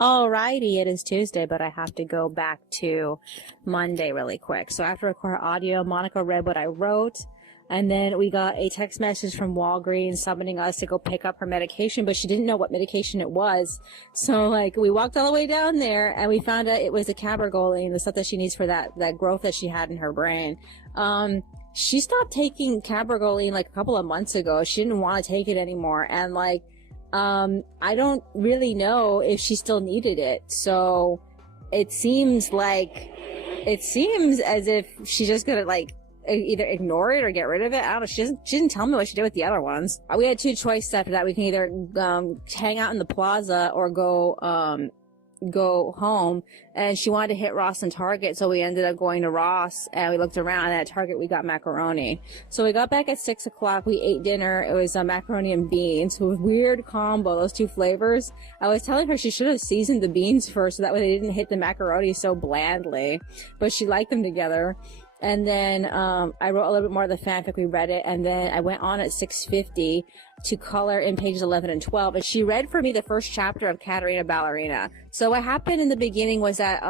Alrighty, it is Tuesday, but I have to go back to Monday really quick. So after record audio, Monica read what I wrote, and then we got a text message from Walgreens summoning us to go pick up her medication, but she didn't know what medication it was. So like we walked all the way down there and we found out it was the cabergoline, the stuff that she needs for that growth that she had in her brain. She stopped taking cabergoline like a couple of months ago. She didn't want to take it anymore, and like I don't really know if she still needed it. So it seems as if she's just gonna like either ignore it or get rid of it. I don't know. She didn't tell me what she did with the other ones. We had two choices after that. We can either hang out in the plaza or go home, and she wanted to hit Ross and Target, so we ended up going to Ross, and we looked around, and at Target we got macaroni. So we got back at 6 o'clock, we ate dinner. It was macaroni and beans. It was a weird combo, those two flavors. I was telling her she should have seasoned the beans first, so that way they didn't hit the macaroni so blandly, but she liked them together. And then I wrote a little bit more of the fanfic. We read it, and then I went on at 6:50 to color in pages 11 and 12. And she read for me the first chapter of Katerina Ballerina. So what happened in the beginning was that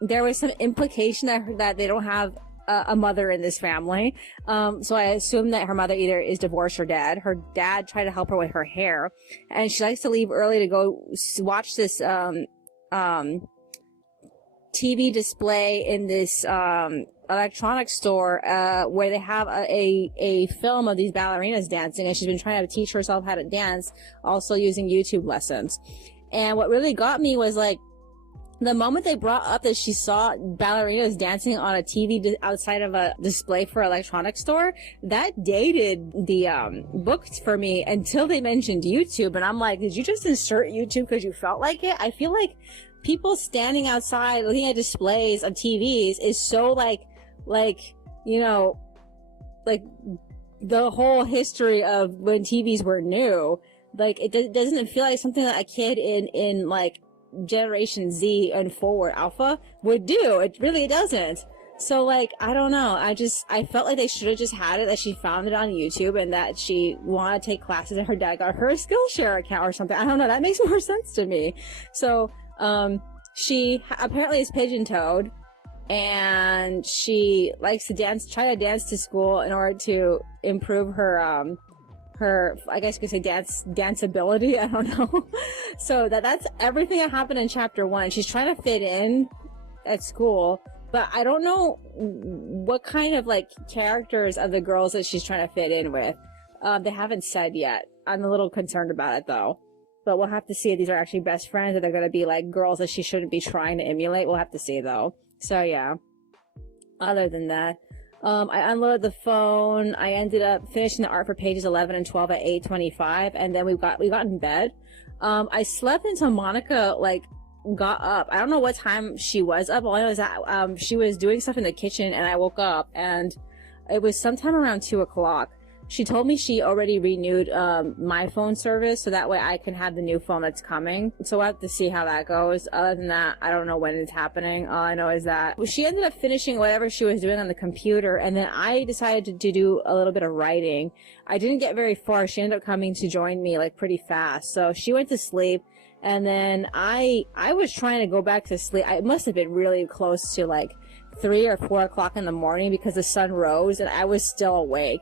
there was some implication that they don't have a mother in this family. So I assumed that her mother either is divorced or dead. Her dad tried to help her with her hair, and she likes to leave early to go watch this TV display in this electronics store where they have a film of these ballerinas dancing, and she's been trying to teach herself how to dance, also using YouTube lessons. And what really got me was like the moment they brought up that she saw ballerinas dancing on a TV outside of a display for an electronics store, that dated the book for me until they mentioned YouTube. And I'm like, did you just insert YouTube because you felt like it? I feel like people standing outside looking at displays of TVs is so like, you know, like the whole history of when TVs were new. Like it doesn't feel like something that a kid in like Generation Z and forward Alpha would do. It really doesn't. So like, I don't know. I felt like they should have just had it, that she found it on YouTube and that she wanted to take classes and her dad got her a Skillshare account or something. I don't know. That makes more sense to me. So, she apparently is pigeon-toed, and she likes to try to dance to school in order to improve her, I guess you could say danceability. I don't know. So that's everything that happened in chapter 1. She's trying to fit in at school, but I don't know what kind of like characters of the girls that she's trying to fit in with. They haven't said yet. I'm a little concerned about it though. But we'll have to see if these are actually best friends or they're going to be like girls that she shouldn't be trying to emulate. We'll have to see though. So yeah. Other than that, I unloaded the phone. I ended up finishing the art for pages 11 and 12 at 8:25, and then we got in bed. I slept until Monica like got up. I don't know what time she was up. All I know is that she was doing stuff in the kitchen, and I woke up, and it was sometime around 2 o'clock. She told me she already renewed my phone service, so that way I can have the new phone that's coming. So we'll have to see how that goes. Other than that, I don't know when it's happening. All I know is that she ended up finishing whatever she was doing on the computer, and then I decided to do a little bit of writing. I didn't get very far. She ended up coming to join me like pretty fast. So she went to sleep, and then I was trying to go back to sleep. It must have been really close to like 3 or 4 o'clock in the morning because the sun rose and I was still awake.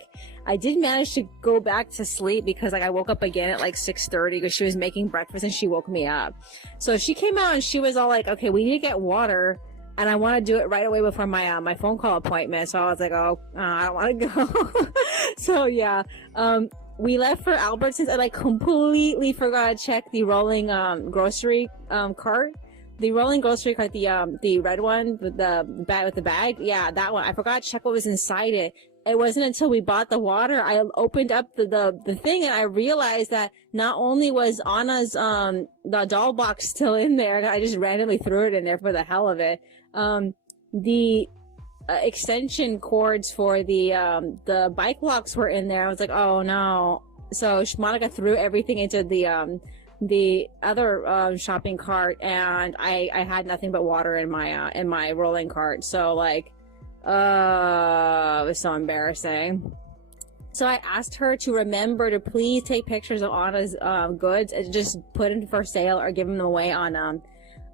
I did manage to go back to sleep because like I woke up again at like 6:30 because she was making breakfast and she woke me up. So she came out and she was all like, okay, we need to get water and I want to do it right away before my phone call appointment. So I was like, I don't want to go. So yeah, we left for Albertsons and I completely forgot to check the rolling grocery cart. The rolling grocery cart, the red one with the bag, yeah, that one. I forgot to check what was inside it. It wasn't until we bought the water, I opened up the thing and I realized that not only was Anna's, the doll box still in there, I just randomly threw it in there for the hell of it. The extension cords for the bike locks were in there. I was like, oh no. So Monica threw everything into the other shopping cart, and I had nothing but water in my rolling cart. So like, it was so embarrassing. So I asked her to remember to please take pictures of Anna's goods and just put them for sale or give them away on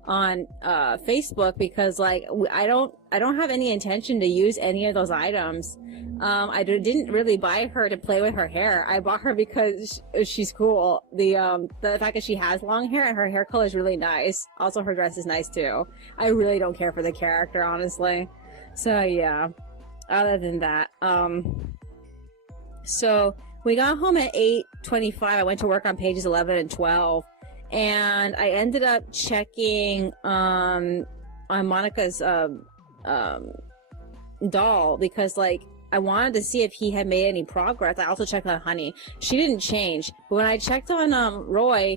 Facebook, because like I don't have any intention to use any of those items. I didn't really buy her to play with her hair. I bought her because she's cool. The fact that she has long hair and her hair color is really nice. Also, her dress is nice too. I really don't care for the character, honestly. So yeah. Other than that, so we got home at 8:25. I went to work on pages 11 and 12, and I ended up checking on Monica's doll, because like I wanted to see if he had made any progress. I also checked on Honey. She didn't change, but when I checked on Roy,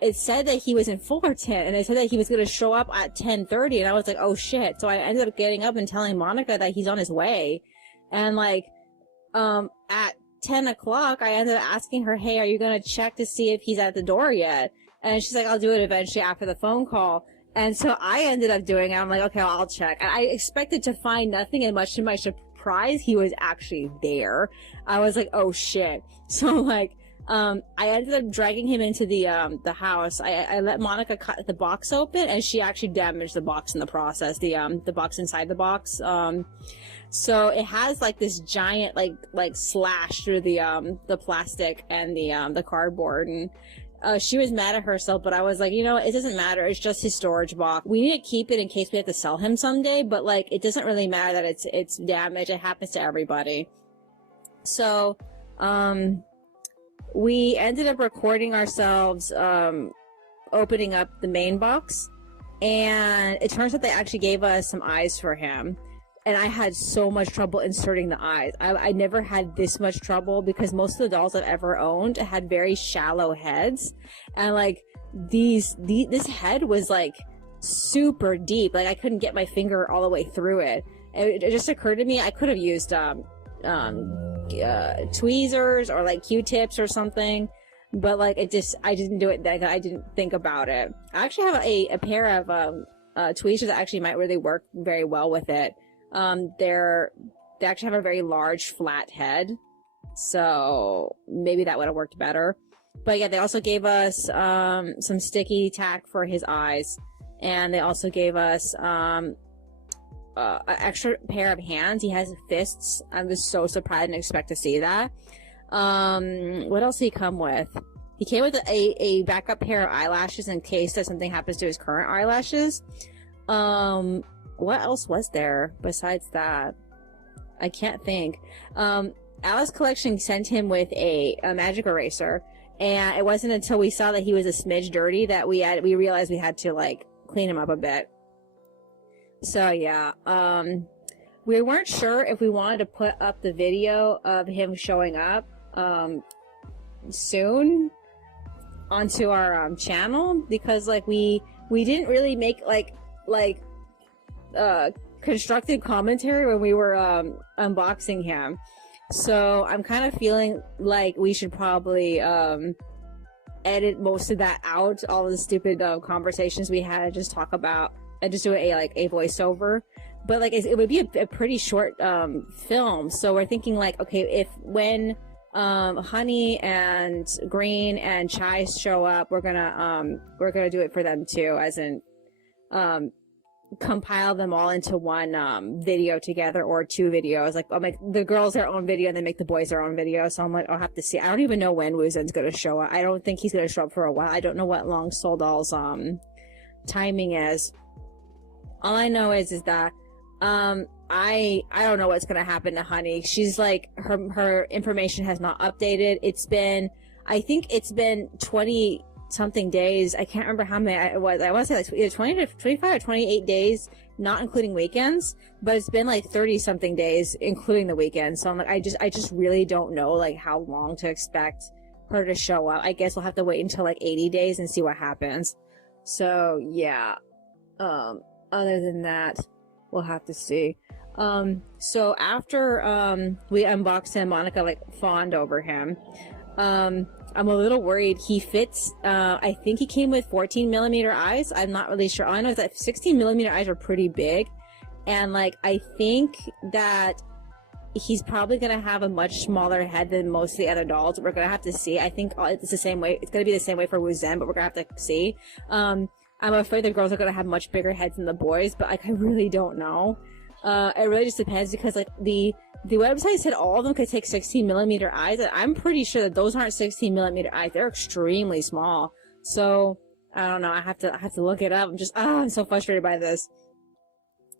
it said that he was in Fullerton, and it said that he was going to show up at 10:30, and I was like, oh shit. So I ended up getting up and telling Monica that he's on his way. And like at 10 o'clock, I ended up asking her, hey, are you going to check to see if he's at the door yet? And she's like, I'll do it eventually after the phone call. And so I ended up doing it. I'm like, okay, well, I'll check. And I expected to find nothing, and much to my surprise, he was actually there. I was like, oh shit. So like, I ended up dragging him into the house. I let Monica cut the box open, and she actually damaged the box in the process, the box inside the box. So it has like this giant like slash through the plastic and the cardboard, and she was mad at herself, but I was like, you know, it doesn't matter. It's just his storage box. We need to keep it in case we have to sell him someday, but like, it doesn't really matter that it's damaged. It happens to everybody. So, we ended up recording ourselves, opening up the main box, and it turns out they actually gave us some eyes for him. And I had so much trouble inserting the eyes. I never had this much trouble, because most of the dolls I've ever owned had very shallow heads. And like this head was like super deep. Like I couldn't get my finger all the way through it. And it just occurred to me I could have used tweezers or like Q-tips or something. But like I didn't do it then. I didn't think about it. I actually have a pair of tweezers that actually might really work very well with it. They actually have a very large flat head, so maybe that would have worked better. But yeah, they also gave us some sticky tack for his eyes, and they also gave us an extra pair of hands. He has fists. I was so surprised and expect to see that. What else did he come with? He came with a backup pair of eyelashes in case that something happens to his current eyelashes. What else was there besides that? I can't think. Alice Collection sent him with a magic eraser, and it wasn't until we saw that he was a smidge dirty that we realized we had to like clean him up a bit. So yeah, we weren't sure if we wanted to put up the video of him showing up soon onto our channel, because like we didn't really make like constructive commentary when we were unboxing him. So I'm kind of feeling like we should probably edit most of that out, all the stupid conversations we had, and just talk about and just do a voiceover. But like it would be a pretty short film, so we're thinking like, okay, when Honey and Green and Chai show up, we're gonna do it for them too, as in compile them all into one video together, or two videos. Like I'll make the girls their own video and then make the boys their own video. So I'm like, I'll have to see. I don't even know when Woozen's gonna show up. I don't think he's gonna show up for a while. I don't know what Long Soul Doll's timing is. All I know is that I don't know what's gonna happen to Honey. She's like, her information has not updated. I think it's been 20 something days. I can't remember how many it was. I want to say like either 20 to 25 or 28 days, not including weekends, but it's been like 30 something days, including the weekends. So I'm like, I just really don't know like how long to expect her to show up. I guess we'll have to wait until like 80 days and see what happens. So yeah, other than that, we'll have to see. So after we unboxed him, Monica like fawned over him. I'm a little worried. He fits, I think he came with 14mm eyes. I'm not really sure. All I know is that 16mm eyes are pretty big. And like, I think that he's probably going to have a much smaller head than most of the other dolls. We're going to have to see. I think it's the same way. It's going to be the same way for Woozen, but we're going to have to see. I'm afraid the girls are gonna have much bigger heads than the boys, but like I really don't know. It really just depends because like the website said all of them could take 16mm eyes, and I'm pretty sure that those aren't 16mm eyes. They're extremely small. So I don't know. I have to look it up. I'm so frustrated by this.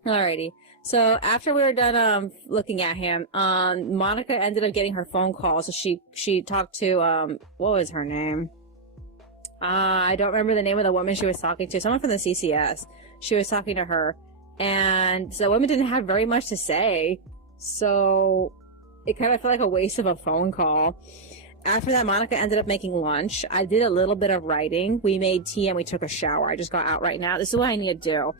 Alrighty. So after we were done looking at him, Monica ended up getting her phone call. So she talked to what was her name? I don't remember the name of the woman she was talking to. Someone from the CCS. She was talking to her, and the woman didn't have very much to say. So it kind of felt like a waste of a phone call. After that, Monica ended up making lunch. I did a little bit of writing. We made tea and we took a shower. I just got out right now. This is what I need to do.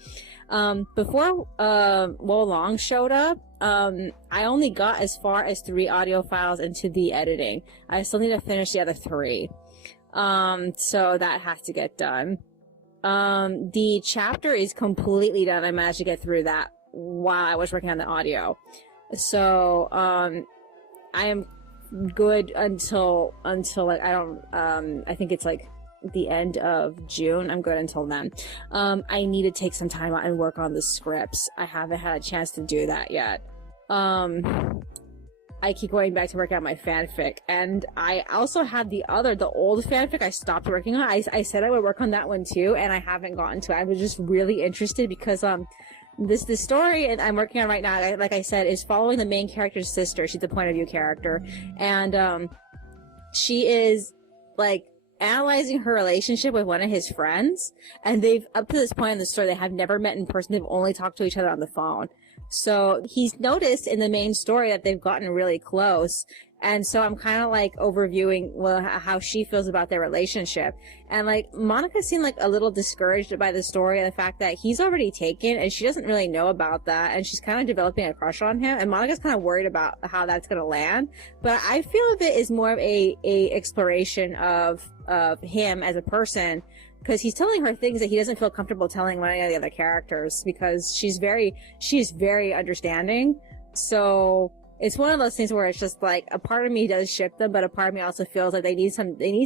Before Wo Long showed up, I only got as far as 3 audio files into the editing. I still need to finish the other 3. So that has to get done. The chapter is completely done. I managed to get through that while I was working on the audio. So, I am good until like, I think it's like the end of June. I'm good until then. I need to take some time out and work on the scripts. I haven't had a chance to do that yet. I keep going back to work out my fanfic, and I also had the old fanfic I stopped working on. I said I would work on that one too, and I haven't gotten to it. I was just really interested because, this story and I'm working on right now, like I said, is following the main character's sister. She's the point of view character, and she is like analyzing her relationship with one of his friends, and they've, up to this point in the story, they have never met in person. They've only talked to each other on the phone. So he's noticed in the main story that they've gotten really close. And so I'm kind of like overviewing how she feels about their relationship. And like Monica seemed like a little discouraged by the story and the fact that he's already taken and she doesn't really know about that. And she's kind of developing a crush on him. And Monica's kind of worried about how that's going to land. But I feel of it is more of a exploration of him as a person. Because he's telling her things that he doesn't feel comfortable telling any of the other characters, because she's very understanding. So it's one of those things where it's just like a part of me does ship them, but a part of me also feels like they need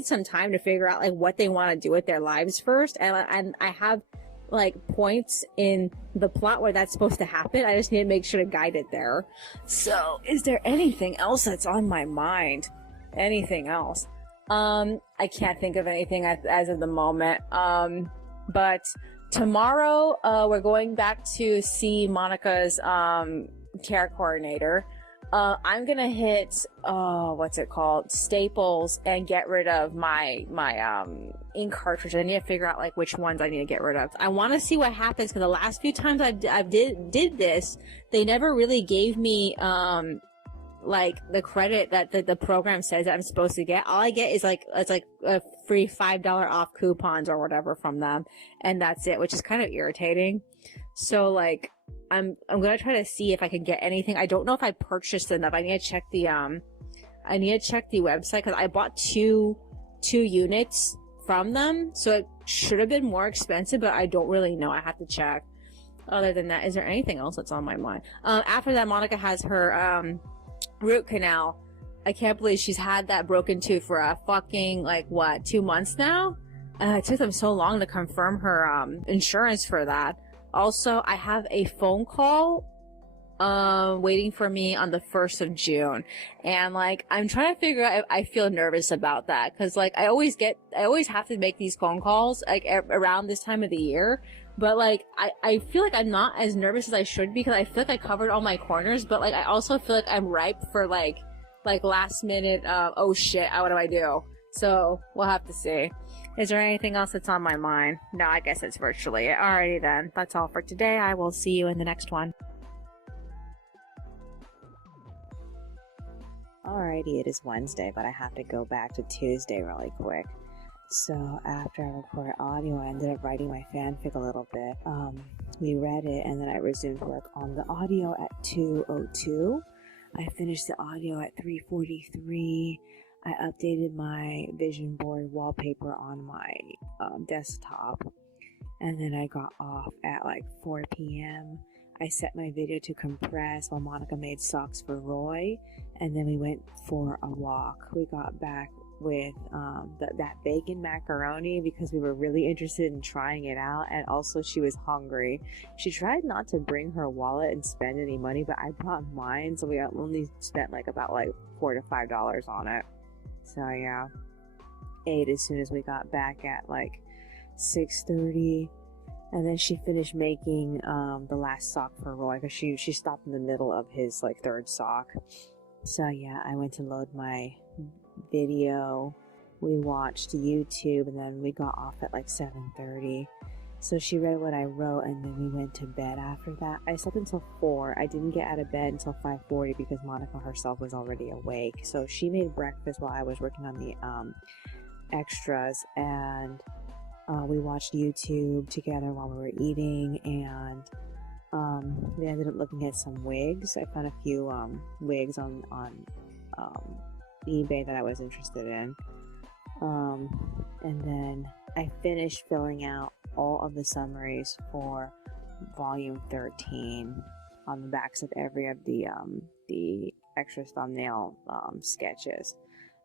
some time to figure out like what they want to do with their lives first. And I have like points in the plot where that's supposed to happen. I just need to make sure to guide it there. So is there anything else that's on my mind? Anything else? I can't think of anything as of the moment. But tomorrow, we're going back to see Monica's, care coordinator. I'm gonna hit, what's it called? Staples and get rid of my ink cartridge. I need to figure out like which ones I need to get rid of. I want to see what happens, because the last few times I did this, they never really gave me, like the credit that the program says that I'm supposed to get. All I get is like, it's like a free $5 off coupons or whatever from them, and that's it, which is kind of irritating. So like I'm gonna try to see if I can get anything. I don't know if I purchased enough. I need to check the website, because I bought two units from them, so it should have been more expensive, but I don't really know. I have to check. Other than that, is there anything else that's on my mind? After that, Monica has her root canal. I can't believe she's had that broken tooth for a fucking, like, what, 2 months now? It took them so long to confirm her insurance for that. Also, I have a phone call waiting for me on the 1st of June. And, like, I'm trying to figure out if I feel nervous about that. Because, like, I always have to make these phone calls, like, around this time of the year. But, like, I feel like I'm not as nervous as I should be, because I feel like I covered all my corners. But, like, I also feel like I'm ripe for, like last minute, oh shit, what do I do? So, we'll have to see. Is there anything else that's on my mind? No, I guess it's virtually it. Alrighty then. That's all for today. I will see you in the next one. Alrighty, it is Wednesday, but I have to go back to Tuesday really quick. So after I recorded audio, I ended up writing my fanfic a little bit. We read it, and then I resumed work on the audio at 2:02. I finished the audio at 3:43. I updated my vision board wallpaper on my desktop, and then I got off at like 4 p.m. I set my video to compress while Monica made socks for Roy, and then we went for a walk. We got back with that bacon macaroni because we were really interested in trying it out, and also she was hungry. She tried not to bring her wallet and spend any money, but I brought mine, so we only spent about $4 to $5 on it. So yeah, ate as soon as we got back at 6:30. And then she finished making the last sock for Roy because she stopped in the middle of his third sock. So yeah, I went to load my video. We watched YouTube, and then we got off at 7:30. So she read what I wrote, and then we went to bed after that. I slept until 4. I didn't get out of bed until 5:40 because Monica herself was already awake. So she made breakfast while I was working on the extras, and we watched YouTube together while we were eating, and we ended up looking at some wigs. I found a few wigs on eBay that I was interested in. And then I finished filling out all of the summaries for volume 13 on the backs of every of the extra thumbnail sketches.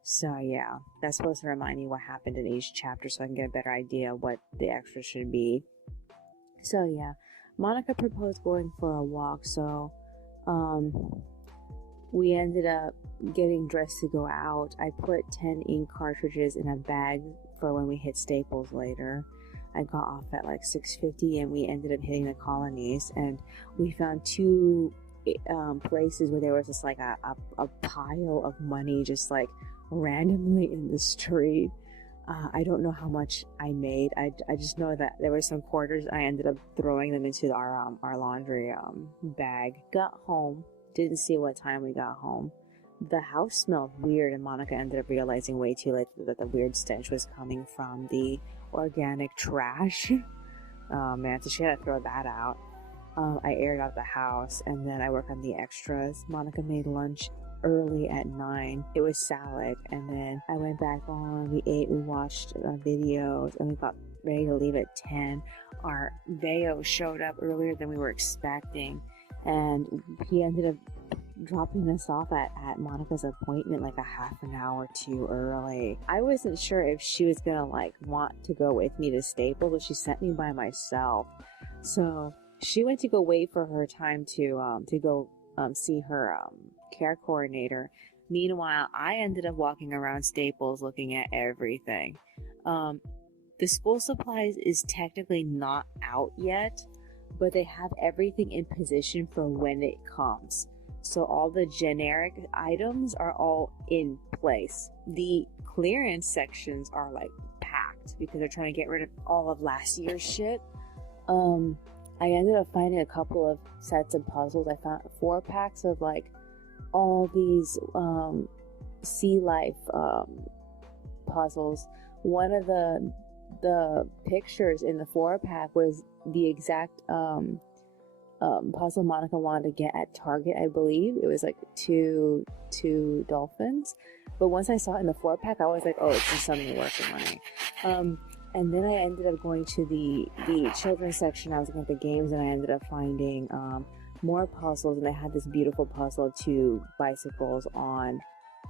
So yeah, that's supposed to remind me what happened in each chapter so I can get a better idea of what the extras should be. So yeah, Monica proposed going for a walk, so we ended up getting dressed to go out. I put 10 ink cartridges in a bag for when we hit Staples later. I got off at 6:50, and we ended up hitting the Colonies, and we found 2 places where there was just a pile of money just randomly in the street. I don't know how much I made. I just know that there were some quarters. I ended up throwing them into our laundry bag. Got home, didn't see what time we got home. The house smelled weird, and Monica ended up realizing way too late that the weird stench was coming from the organic trash. Oh man, so she had to throw that out. I aired out the house, and then I worked on the extras. Monica made lunch early at 9. It was salad, and then I went back on. We ate, we watched videos, and we got ready to leave at 10. Our Veo showed up earlier than we were expecting, and he ended up dropping us off at Monica's appointment a half an hour too early. I wasn't sure if she was gonna want to go with me to Staples, but she sent me by myself. So she went to go wait for her time to go see her care coordinator. Meanwhile, I ended up walking around Staples looking at everything. The school supplies is technically not out yet, but they have everything in position for when it comes. So all the generic items are all in place. The clearance sections are packed because they're trying to get rid of all of last year's shit. I ended up finding a couple of sets of puzzles. I found 4 packs of all these sea life puzzles. One of the pictures in the 4-pack was the exact puzzle Monica wanted to get at Target, I believe. It was two dolphins. But once I saw it in the 4-pack, I was oh, it's just something worth the money. And then I ended up going to the children's section. I was looking at the games, and I ended up finding more puzzles. And I had this beautiful puzzle of 2 bicycles on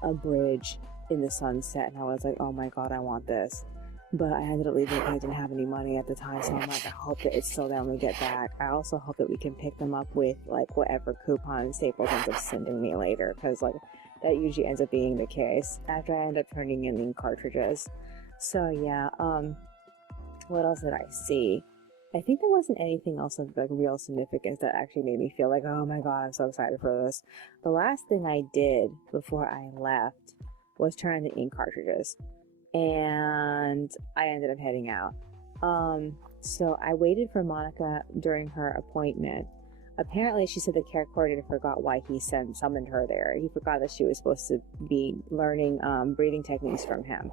a bridge in the sunset. And I was oh my god, I want this. But I ended up leaving because I didn't have any money at the time. So I'm I hope that it's still there when we get back. I also hope that we can pick them up with whatever coupon Staples ends up sending me later. Because that usually ends up being the case after I end up turning in the cartridges. So yeah, what else did I see? I think there wasn't anything else of real significance that actually made me feel oh my god, I'm so excited for this. The last thing I did before I left was turn in the ink cartridges, and I ended up heading out. So I waited for Monica during her appointment. Apparently, she said the care coordinator forgot why he summoned her there. He forgot that she was supposed to be learning breathing techniques from him.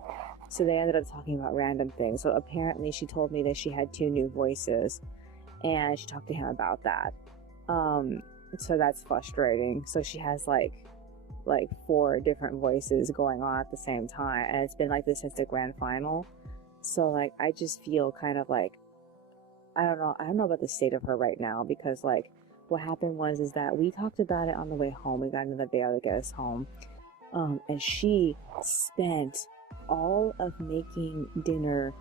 So they ended up talking about random things. So apparently she told me that she had 2 new voices, and she talked to him about that. So that's frustrating. So she has 4 different voices going on at the same time, and it's been this since the grand final. So I just feel kind of I don't know about the state of her right now, because what happened is that we talked about it on the way home. We got another bail to get us home, and she spent all of making dinner,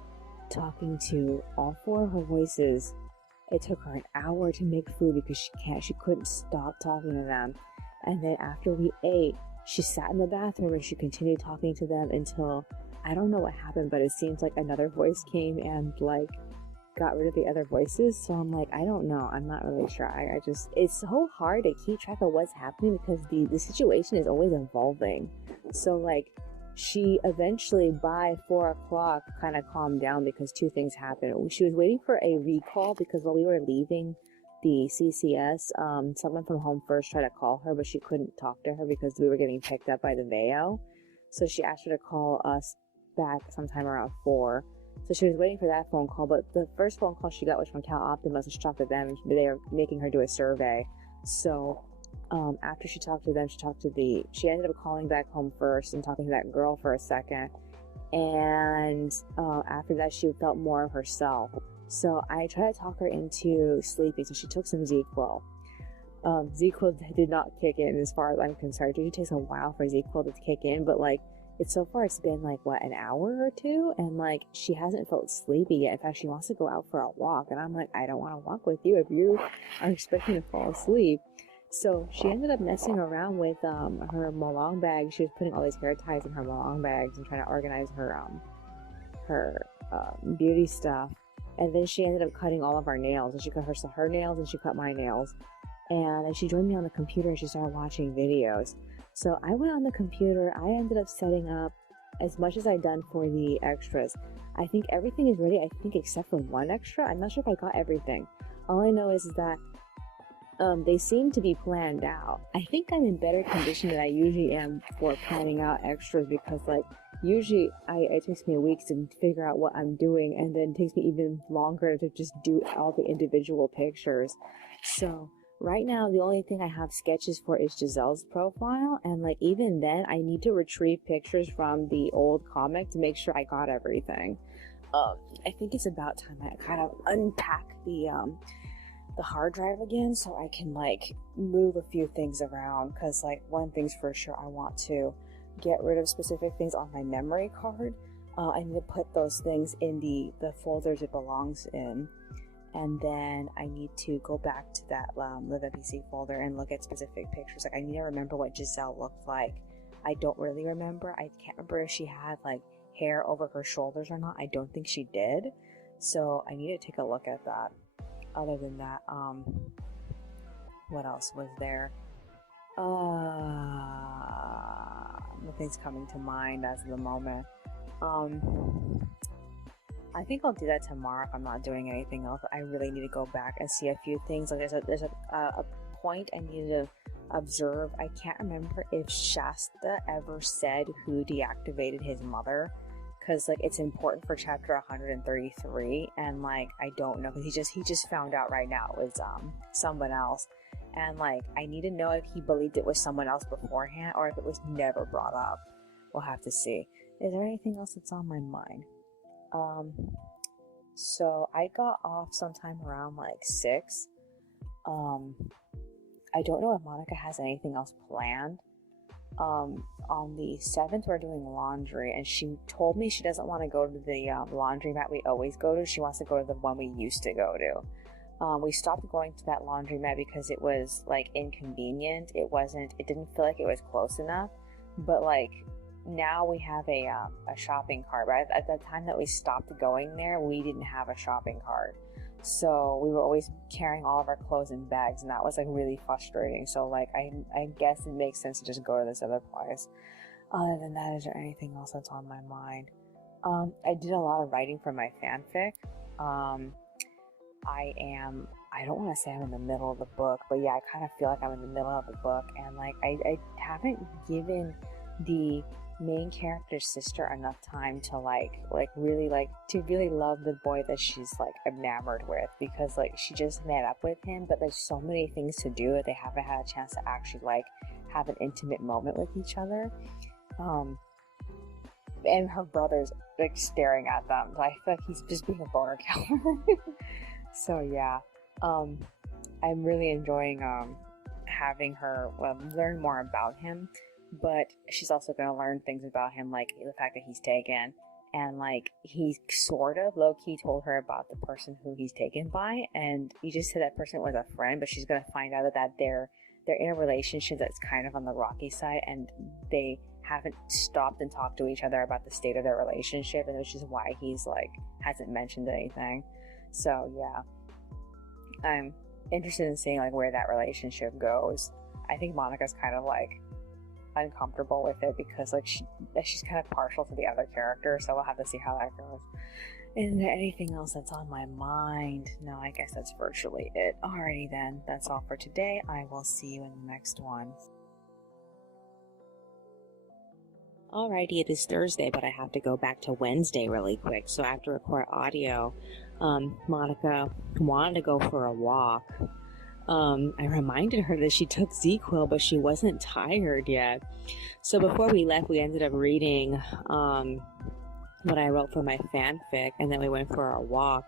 talking to all 4 of her voices. It took her an hour to make food because she couldn't stop talking to them. And then after we ate, she sat in the bathroom and she continued talking to them until, I don't know what happened, but it seems like another voice came and like got rid of the other voices. So I'm like, I don't know. I'm not really sure. I just, it's so hard to keep track of what's happening because the situation is always evolving. So like, she eventually by 4 o'clock kind of calmed down because 2 things happened. She was waiting for a recall because while we were leaving the CCS, someone from Home First tried to call her, but she couldn't talk to her because we were getting picked up by the VAO. So she asked her to call us back sometime around 4. So she was waiting for that phone call, but the first phone call she got was from Cal Optimus, and she talked to them, and they were making her do a survey. So after she talked to them, she ended up calling back Home First and talking to that girl for a second. And after that, she felt more of herself. So I tried to talk her into sleeping, so she took some ZQL. ZQL did not kick in as far as I'm concerned. It usually takes a while for ZQL to kick in, but like, it's been like, what, an hour or 2? And like, she hasn't felt sleepy yet. In fact, she wants to go out for a walk. And I'm like, I don't want to walk with you if you are expecting to fall asleep. So she ended up messing around with her Molong bag. She was putting all these hair ties in her Molong bags and trying to organize her beauty stuff. And then she ended up cutting all of our nails. And she cut her nails and she cut my nails. And then she joined me on the computer and she started watching videos. So I went on the computer. I ended up setting up as much as I'd done for the extras. I think everything is ready, I think, except for one extra. I'm not sure if I got everything. All I know is that they seem to be planned out. I think I'm in better condition than I usually am for planning out extras because, like, usually it takes me a week to figure out what I'm doing, and then it takes me even longer to just do all the individual pictures. So right now, the only thing I have sketches for is Giselle's profile, and like even then, I need to retrieve pictures from the old comic to make sure I got everything. I think it's about time I kind of unpack the hard drive again so I can like move a few things around, because like one thing's for sure, I want to get rid of specific things on my memory card. I need to put those things in the folders it belongs in. And then I need to go back to that Live NPC folder and look at specific pictures. Like, I need to remember what Giselle looked like. I don't really remember. I can't remember if she had like hair over her shoulders or not. I don't think she did. So I need to take a look at that. Other than that, what else was there? Nothing's coming to mind as of the moment. I think I'll do that tomorrow if I'm not doing anything else. I really need to go back and see a few things. Like there's a point I need to observe. I can't remember if Shasta ever said who deactivated his mother, because like it's important for chapter 133, and like I don't know, because he just found out right now it was someone else, and like I need to know if he believed it was someone else beforehand or if it was never brought up. We'll have to see. Is there anything else that's on my mind? So I got off sometime around like 6. I don't know if Monica has anything else planned. On the 7th, we're doing laundry, and she told me she doesn't want to go to the laundromat we always go to. She wants to go to the one we used to go to. We stopped going to that laundromat because it was like inconvenient. It didn't feel like it was close enough, but like now we have a shopping cart. But at the time that we stopped going there, we didn't have a shopping cart. So we were always carrying all of our clothes in bags, and that was like really frustrating. So like I guess it makes sense to just go to this other place. Other than that, is there anything else that's on my mind? I did a lot of writing for my fanfic. I don't want to say I'm in the middle of the book, but yeah, I kind of feel like I'm in the middle of the book, and like I haven't given the main character's sister enough time to really love the boy that she's like enamored with, because like she just met up with him, but there's so many things to do that they haven't had a chance to actually like have an intimate moment with each other. And her brother's like staring at them, so I feel like he's just being a boner killer. So yeah, I'm really enjoying having her learn more about him. but she's also going to learn things about him, like the fact that he's taken. And like he sort of low-key told her about the person who he's taken by, and he just said that person was a friend, but she's going to find out that they're in a relationship that's kind of on the rocky side, and they haven't stopped and talked to each other about the state of their relationship, and which is why he's like hasn't mentioned anything. So yeah, I'm interested in seeing like where that relationship goes. I think Monica's kind of like uncomfortable with it because like she's kind of partial to the other character, so we'll have to see how that goes. Is there anything else that's on my mind? No, I guess that's virtually it. Alrighty then, that's all for today. I will see you in the next one. Alrighty, it is Thursday, but I have to go back to Wednesday really quick. So after record audio, Monica wanted to go for a walk. I reminded her that she took Z-Quil, but she wasn't tired yet. So before we left, we ended up reading what I wrote for my fanfic, and then we went for a walk.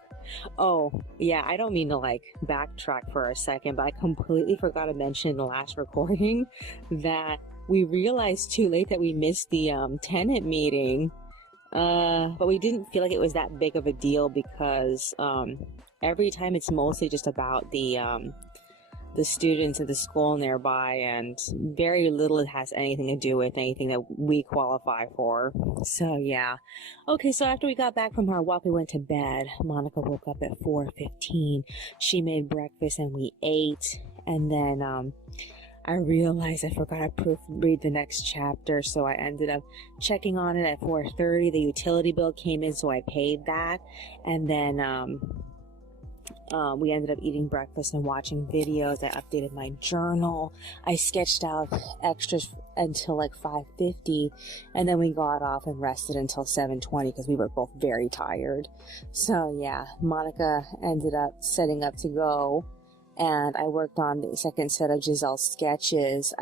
Oh, yeah, I don't mean to like backtrack for a second, but I completely forgot to mention in the last recording that we realized too late that we missed the tenant meeting. But we didn't feel like it was that big of a deal because every time it's mostly just about the students at the school nearby, and very little it has anything to do with anything that we qualify for. So yeah. Okay, so after we got back from our walk, we went to bed. Monica woke up at 4:15. She made breakfast and we ate, and then I realized I forgot to proofread the next chapter, so I ended up checking on it at 4:30. The utility bill came in, so I paid that, and then we ended up eating breakfast and watching videos. I updated my journal. I sketched out extras until like 5:50, and then we got off and rested until 7:20 because we were both very tired. So yeah, Monica ended up setting up to go, and I worked on the second set of Giselle's sketches.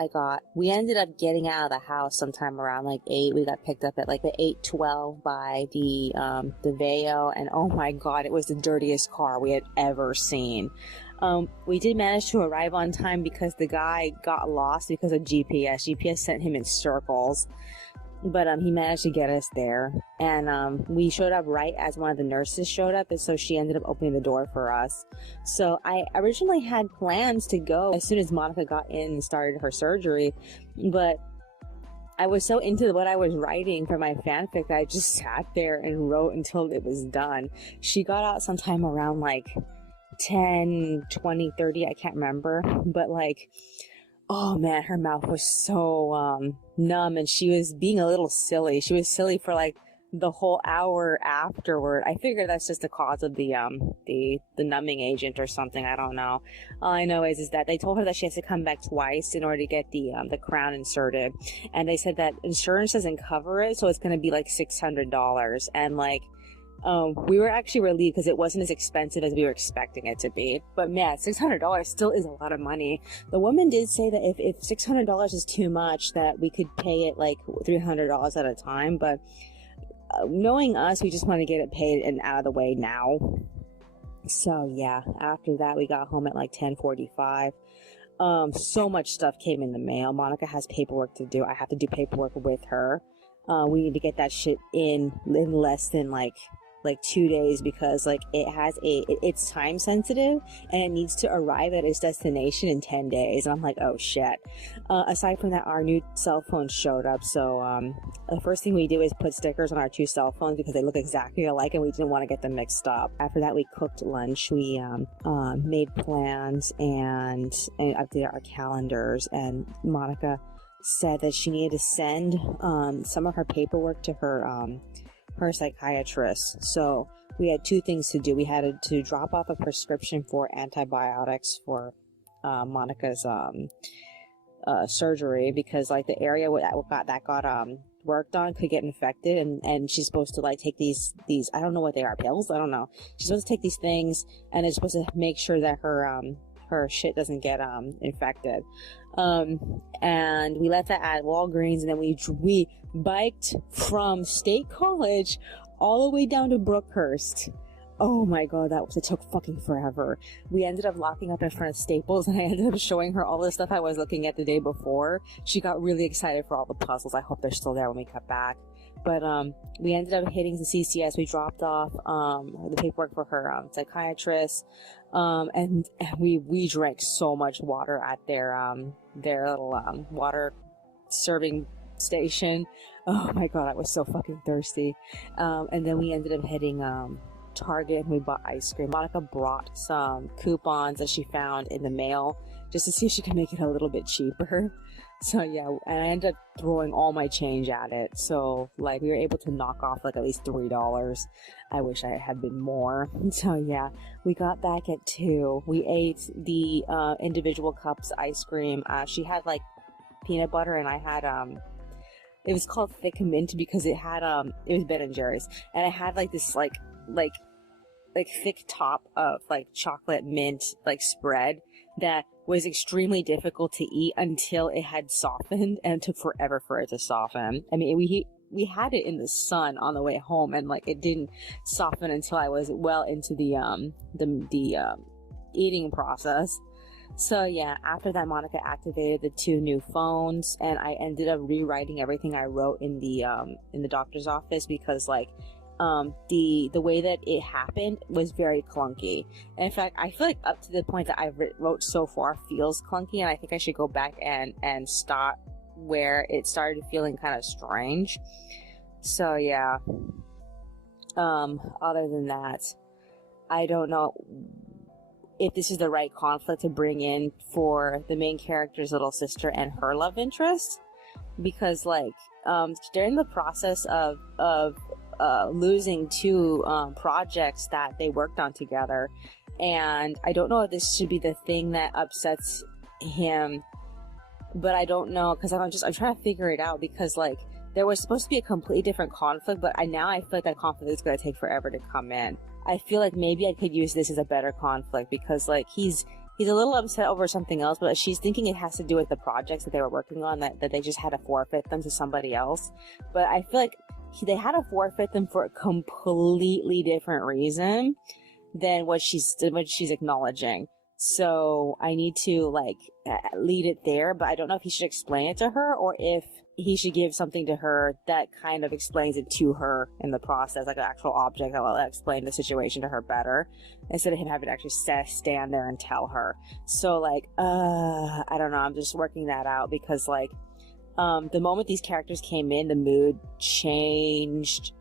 We ended up getting out of the house sometime around like 8. We got picked up at like the 8:12 by the Veo, and oh my god, it was the dirtiest car we had ever seen. We did manage to arrive on time because the guy got lost because of GPS. GPS sent him in circles. But he managed to get us there, and we showed up right as one of the nurses showed up, and so she ended up opening the door for us. So I originally had plans to go as soon as Monica got in and started her surgery, but I was so into what I was writing for my fanfic that I just sat there and wrote until it was done. She got out sometime around like 10, 20, 30, I can't remember, but like, oh man, her mouth was so numb, and she was being a little silly. She was silly for like the whole hour afterward. I figure that's just the cause of the numbing agent or something. I don't know. All I know is that they told her that she has to come back twice in order to get the crown inserted, and they said that insurance doesn't cover it, so it's going to be like $600. And like, we were actually relieved because it wasn't as expensive as we were expecting it to be. But man, $600 still is a lot of money. The woman did say that if $600 is too much, that we could pay it like $300 at a time. But knowing us, we just want to get it paid and out of the way now. So yeah, after that, we got home at like 10:45. So much stuff came in the mail. Monica has paperwork to do. I have to do paperwork with her. We need to get that shit in less than like 2 days, because like it's time sensitive and it needs to arrive at its destination in 10 days. And I'm like, oh shit. Aside from that, our new cell phones showed up. So the first thing we do is put stickers on our 2 cell phones because they look exactly alike and we didn't want to get them mixed up. After that, we cooked lunch. We made plans and updated our calendars, and Monica said that she needed to send some of her paperwork to her psychiatrist. So we had 2 things to do. We had to drop off a prescription for antibiotics for Monica's surgery, because like the area that got worked on could get infected, and she's supposed to like take these I don't know what they are, pills, I don't know. She's supposed to take these things, and it's supposed to make sure that her shit doesn't get infected. And we left that at Walgreens, and then we biked from State College all the way down to Brookhurst. Oh my god, it took fucking forever. We ended up locking up in front of Staples, and I ended up showing her all the stuff I was looking at the day before. She got really excited for all the puzzles. I hope they're still there when we cut back. But we ended up hitting the CCS. We dropped off the paperwork for her psychiatrist, and we drank so much water at their little water serving station. Oh my god, I was so fucking thirsty. And then we ended up hitting Target, and we bought ice cream. Monica brought some coupons that she found in the mail just to see if she could make it a little bit cheaper. So yeah, and I ended up throwing all my change at it. So like we were able to knock off like at least $3. I wish I had been more. So yeah, we got back at 2. We ate the individual cups ice cream. She had like peanut butter, and I had it was called thick mint because it had it was Ben and Jerry's, and I had like this like thick top of like chocolate mint like spread that was extremely difficult to eat until it had softened, and it took forever for it to soften. I mean, we had it in the sun on the way home, and like it didn't soften until I was well into the eating process. So yeah, after that, Monica activated the 2 new phones, and I ended up rewriting everything I wrote in the doctor's office because like the way that it happened was very clunky. And in fact, I feel like up to the point that I wrote so far feels clunky, and I think I should go back and start where it started feeling kind of strange. So yeah, other than that, I don't know if this is the right conflict to bring in for the main character's little sister and her love interest, because like during the process of losing 2 projects that they worked on together, and I don't know if this should be the thing that upsets him, but I don't know, because I'm trying to figure it out, because like there was supposed to be a completely different conflict, but I feel like that conflict is going to take forever to come in. I feel like maybe I could use this as a better conflict, because like he's a little upset over something else, but she's thinking it has to do with the projects that they were working on, that they just had to forfeit them to somebody else. But I feel like they had to forfeit them for a completely different reason than what she's acknowledging. So I need to like lead it there, but I don't know if he should explain it to her, or if he should give something to her that kind of explains it to her in the process, like an actual object that will explain the situation to her better, instead of him having to actually stand there and tell her. So like, I don't know, I'm just working that out, because like, the moment these characters came in, the mood changed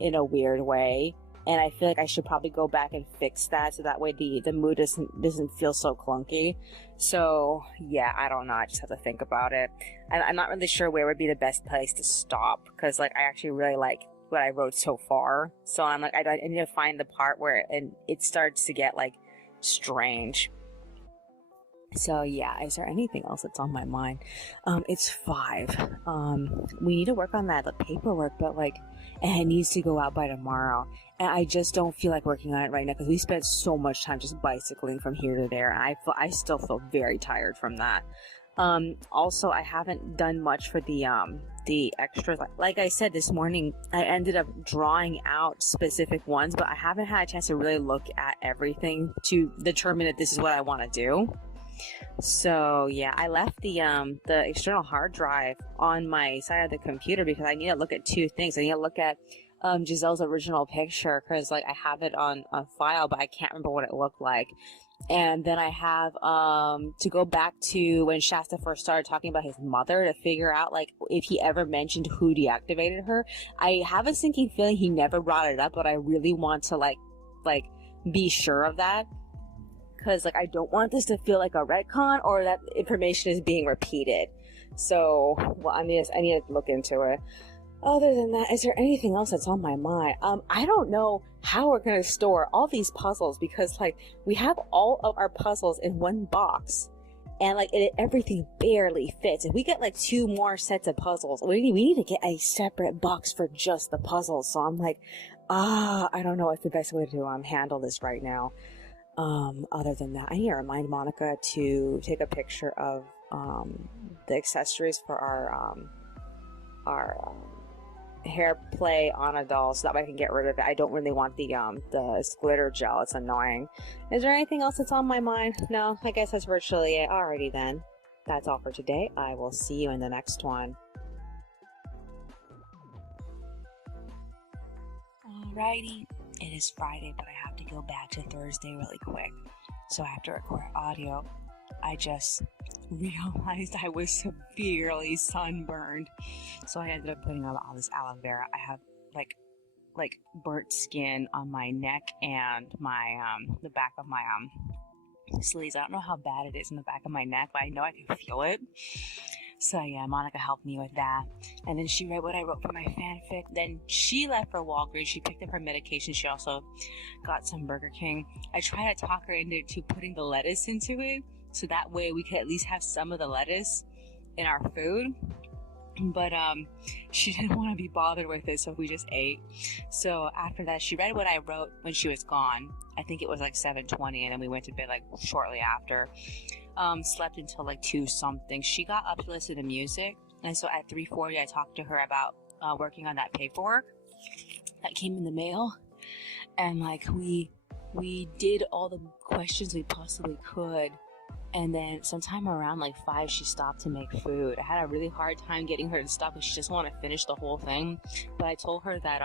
in a weird way, and I feel like I should probably go back and fix that, so that way the mood doesn't feel so clunky. So yeah, I don't know, I just have to think about it. I'm not really sure where would be the best place to stop, because like I actually really like what I wrote so far. So I'm like, I need to find the part where it starts to get like strange. So yeah, is there anything else that's on my mind? It's 5. We need to work on the paperwork, but like, and it needs to go out by tomorrow. And I just don't feel like working on it right now, because we spent so much time just bicycling from here to there, and I still feel very tired from that. Also, I haven't done much for the extras. Like I said this morning, I ended up drawing out specific ones, but I haven't had a chance to really look at everything to determine if this is what I want to do. So yeah, I left the external hard drive on my side of the computer, because I need to look at 2 things. I need to look at Giselle's original picture, because like I have it on file, but I can't remember what it looked like. And then I have to go back to when Shasta first started talking about his mother, to figure out like if he ever mentioned who deactivated her. I have a sinking feeling he never brought it up, but I really want to like be sure of that, because like I don't want this to feel like a retcon, or that information is being repeated. So well, I need to look into it. Other than that, is there anything else that's on my mind? I don't know how we're going to store all these puzzles, because like we have all of our puzzles in one box, and like everything barely fits. If we get like 2 more sets of puzzles, we need to get a separate box for just the puzzles. So I'm like, I don't know what's the best way to handle this right now. Other than that, I need to remind Monica to take a picture of the accessories for our hair play on a doll so that way I can get rid of it. I don't really want the glitter gel. It's annoying. Is there anything else that's on my mind? No, I guess that's virtually it. Alrighty then. That's all for today. I will see you in the next one. Alrighty. It is Friday, but I have to go back to Thursday really quick. So I have to record audio. I just realized I was severely sunburned. So I ended up putting on all this aloe vera. I have like burnt skin on my neck and my the back of my sleeves. I don't know how bad it is in the back of my neck, but I know I can feel it. So yeah, Monica helped me with that. And then she read what I wrote for my fanfic. Then she left for Walgreens. She picked up her medication. She also got some Burger King. I tried to talk her into putting the lettuce into it, so that way we could at least have some of the lettuce in our food. But she didn't want to be bothered with it, so we just ate. So after that, she read what I wrote when she was gone. I think it was like 7:20, and then we went to bed like shortly after. Slept until like 2 something. She got up to listen to music, and so at 3:40 I talked to her about working on that paperwork that came in the mail, and like we did all the questions we possibly could. And then sometime around like 5, she stopped to make food. I had a really hard time getting her to stop because she just wanted to finish the whole thing. But I told her that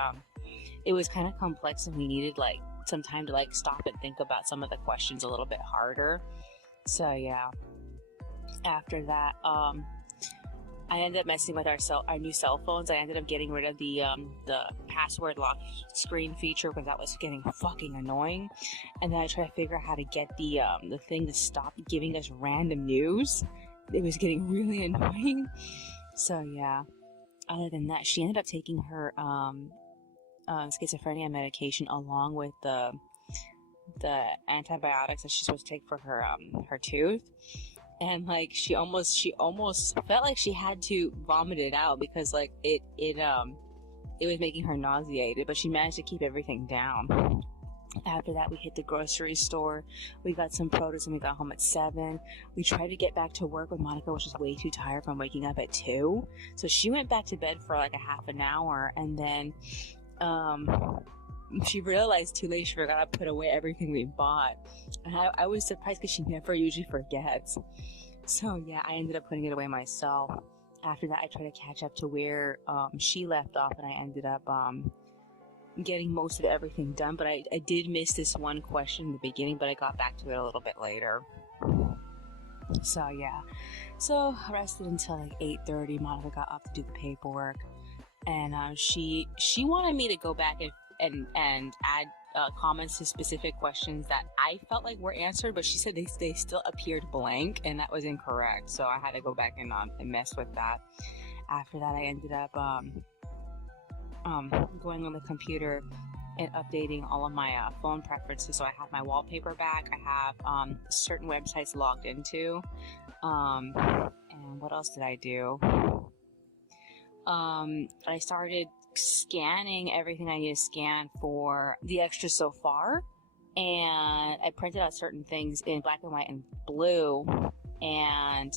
it was kind of complex and we needed like some time to like stop and think about some of the questions a little bit harder. So yeah. After that, I ended up messing with our new cell phones. I ended up getting rid of the password lock screen feature because that was getting fucking annoying. And then I tried to figure out how to get the thing to stop giving us random news. It was getting really annoying. So yeah. Other than that, she ended up taking her schizophrenia medication along with the antibiotics that she's supposed to take for her tooth. And like she almost felt like she had to vomit it out because like it was making her nauseated, but she managed to keep everything down. After that, we hit the grocery store. We got some produce and we got home at 7. We tried to get back to work, but Monica was just way too tired from waking up at 2. So she went back to bed for like a half an hour, and then she realized too late she forgot to put away everything we bought. And I was surprised because she never usually forgets. So yeah, I ended up putting it away myself. After that, I tried to catch up to where she left off, and I ended up getting most of everything done. But I did miss this one question in the beginning, but I got back to it a little bit later. So yeah. So I rested until like 8:30. Monica got up to do the paperwork. And she wanted me to go back and add comments to specific questions that I felt like were answered, but she said they still appeared blank, and that was incorrect. So I had to go back and mess with that. After that, I ended up going on the computer and updating all of my phone preferences. So I have my wallpaper back. I have certain websites logged into. And what else did I do? I started scanning everything I need to scan for the extra so far, and I printed out certain things in black and white and blue, and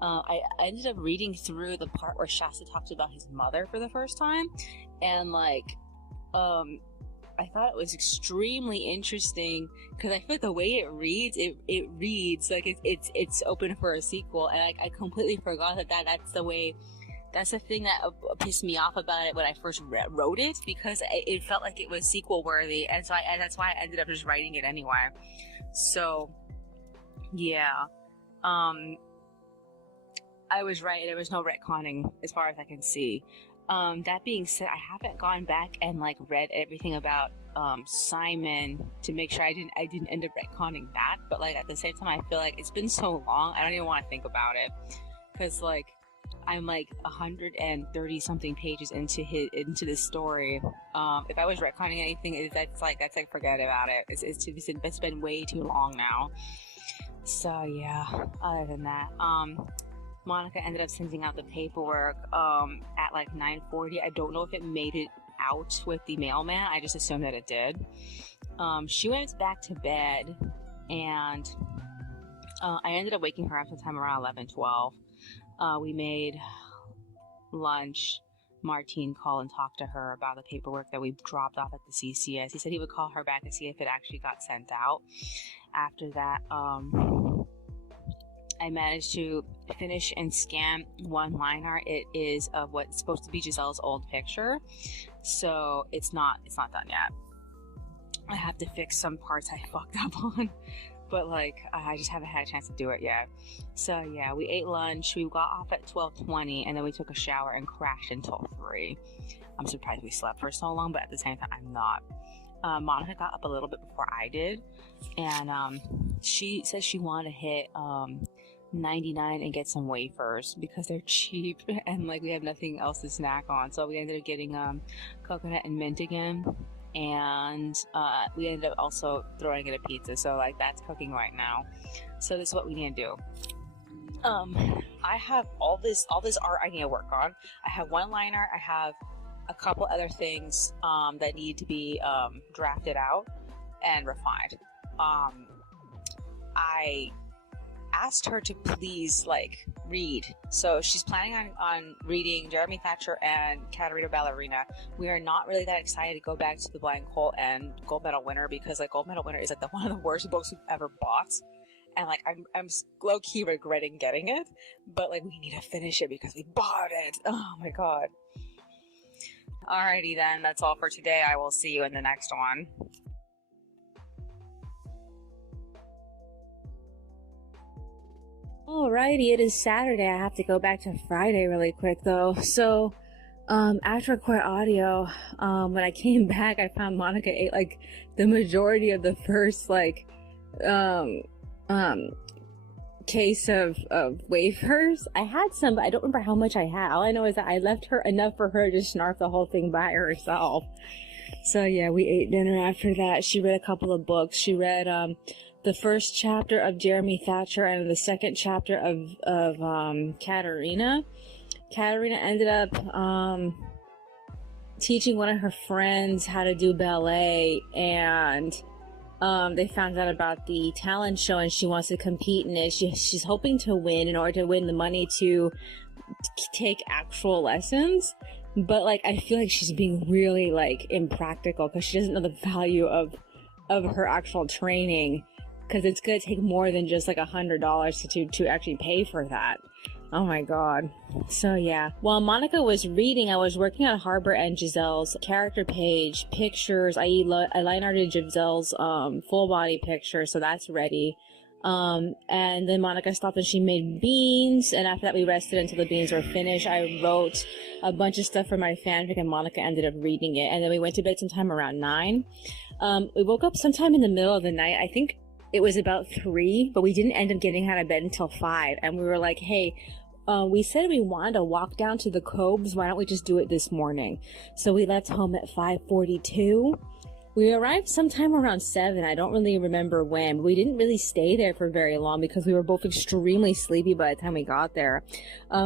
I ended up reading through the part where Shasta talks about his mother for the first time, and like I thought it was extremely interesting because I feel like the way it reads like it's open for a sequel, and I completely forgot that's the way. That's the thing that pissed me off about it when I first wrote it, because it felt like it was sequel worthy, and so that's why I ended up just writing it anyway. So yeah, I was right. There was no retconning as far as I can see. That being said, I haven't gone back and like read everything about Simon to make sure I didn't end up retconning that. But like at the same time, I feel like it's been so long, I don't even want to think about it, because like I'm like 130 something pages into this story. If I was retconning anything, that's like forget about it. It's been way too long now. So yeah. Other than that, Monica ended up sending out the paperwork at like 9:40. I don't know if it made it out with the mailman. I just assumed that it did. She went back to bed, and I ended up waking her up sometime around 11:12. We made lunch. Martine call and talk to her about the paperwork that we dropped off at the CCS. He said he would call her back and see if it actually got sent out. After that, I managed to finish and scan one line art. It is of what's supposed to be Giselle's old picture, so it's not done yet. I have to fix some parts I fucked up on, but like I just haven't had a chance to do it yet. So yeah, we ate lunch. We got off at 12:20, and then we took a shower and crashed until 3. I'm surprised we slept for so long, but at the same time, I'm not. Monica got up a little bit before I did, and she says she wanted to hit 99 and get some wafers because they're cheap and like we have nothing else to snack on. So we ended up getting coconut and mint again, and we ended up also throwing in a pizza. So like that's cooking right now. So this is what we need to do. I have all this art I need to work on. I have one line art. I have a couple other things that need to be drafted out and refined. I asked her to please like read, so she's planning on reading Jeremy Thatcher and Katerina Ballerina. We are not really that excited to go back to the Blind Colt and Gold Medal Winner because like Gold Medal Winner is like one of the worst books we've ever bought, and like I'm low-key regretting getting it, but like we need to finish it because we bought it. Oh my god. Alrighty then, that's all for today. I will see you in the next one. Alrighty, it is Saturday. I have to go back to Friday really quick though. So, after record audio, when I came back, I found Monica ate like the majority of the first like, case of wafers. I had some, but I don't remember how much I had. All I know is that I left her enough for her to snarf the whole thing by herself. So yeah, we ate dinner after that. She read a couple of books. She read, the first chapter of Jeremy Thatcher and the second chapter of Katerina. Katerina ended up teaching one of her friends how to do ballet, and they found out about the talent show and she wants to compete in it. She's hoping to win in order to win the money to take actual lessons. But like I feel like she's being really like impractical because she doesn't know the value of her actual training, because it's gonna take more than just like $100 to actually pay for that. Oh my god. So yeah, while Monica was reading, I was working on Harbor and Giselle's character page pictures. I line arted Giselle's full body picture, so that's ready. And then Monica stopped and she made beans, and after that we rested until the beans were finished. I wrote a bunch of stuff for my fanfic and Monica ended up reading it, and then we went to bed sometime around 9. We woke up sometime in the middle of the night. I think it was about 3, but we didn't end up getting out of bed until 5, and we were like, hey, we said we wanted to walk down to the Cobes, why don't we just do it this morning? So we left home at 5:42. We arrived sometime around 7. I don't really remember when. We didn't really stay there for very long because we were both extremely sleepy by the time we got there.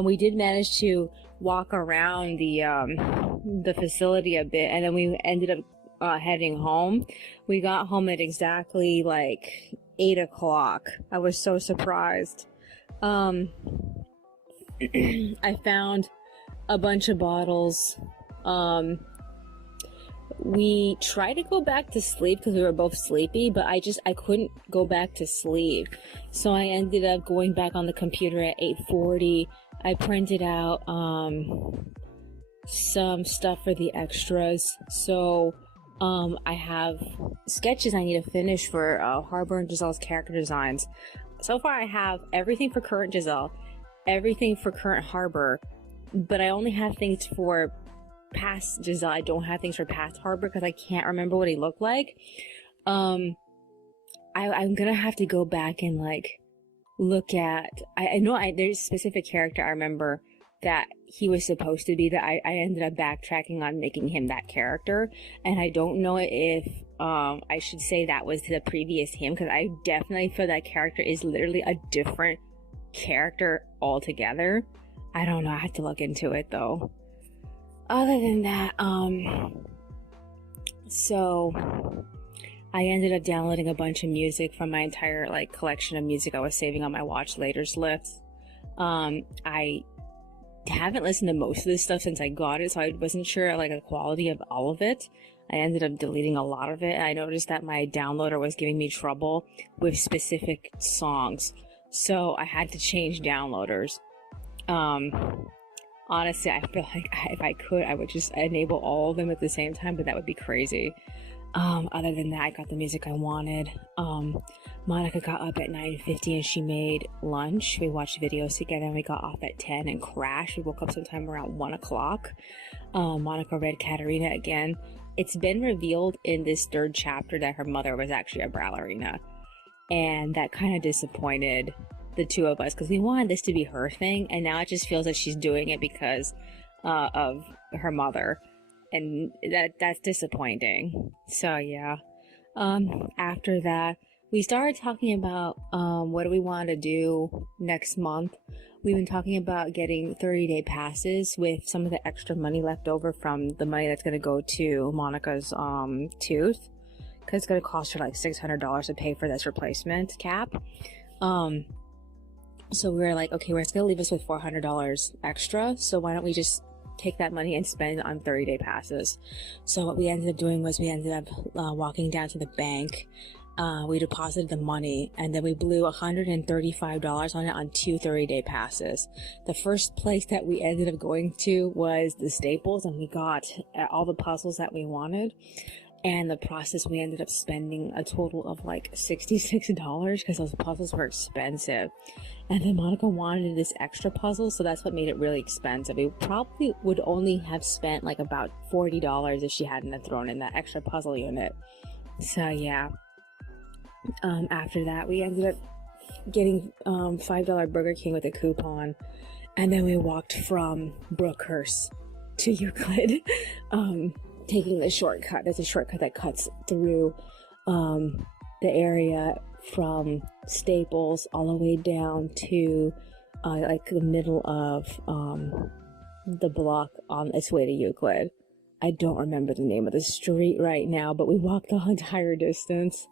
We did manage to walk around the facility a bit, and then we ended up heading home. We got home at exactly like 8 o'clock. I was so surprised. I found a bunch of bottles. We tried to go back to sleep because we were both sleepy, but I couldn't go back to sleep. So I ended up going back on the computer at 8:40. I printed out some stuff for the extras. So I have sketches I need to finish for Harbor and Giselle's character designs. So far I have everything for current Giselle, everything for current Harbor, but I only have things for past Giselle. I don't have things for past Harbor because I can't remember what he looked like. I'm gonna have to go back and like look at, I know there's a specific character I remember that he was supposed to be, that I ended up backtracking on making him that character, and I don't know if I should say that was the previous him, because I definitely feel that character is literally a different character altogether. I don't know, I have to look into it though. Other than that, so I ended up downloading a bunch of music from my entire like collection of music I was saving on my watch laters list. I haven't listened to most of this stuff since I got it, so I wasn't sure like the quality of all of it. I ended up deleting a lot of it, and I noticed that my downloader was giving me trouble with specific songs, so I had to change downloaders. Honestly, I feel like if I could, I would just enable all of them at the same time, but that would be crazy. Other than that, I got the music I wanted. Monica got up at 9:50 and she made lunch. We watched videos together and we got off at 10 and crashed. We woke up sometime around 1 o'clock. Monica read Katerina again. It's been revealed in this third chapter that her mother was actually a ballerina. And that kind of disappointed the two of us because we wanted this to be her thing. And now it just feels like she's doing it because of her mother. And that's disappointing. So yeah. After that, we started talking about what do we want to do next month. We've been talking about getting 30-day passes with some of the extra money left over from the money that's going to go to Monica's tooth, because it's going to cost her like $600 to pay for this replacement cap. So we were like, okay, we're going to leave us with $400 extra, so why don't we just take that money and spend it on 30-day passes. So what we ended up doing was we ended up walking down to the bank. We deposited the money and then we blew $135 on it on two 30-day passes. The first place that we ended up going to was the Staples, and we got all the puzzles that we wanted. And the process, we ended up spending a total of like $66 because those puzzles were expensive. And then Monica wanted this extra puzzle, so that's what made it really expensive. We probably would only have spent like about $40 if she hadn't have thrown in that extra puzzle unit. So yeah. After that, we ended up getting $5 Burger King with a coupon. And then we walked from Brookhurst to Euclid. Taking the shortcut. There's a shortcut that cuts through the area from Staples all the way down to like the middle of the block on its way to Euclid. I don't remember the name of the street right now, but we walked the entire distance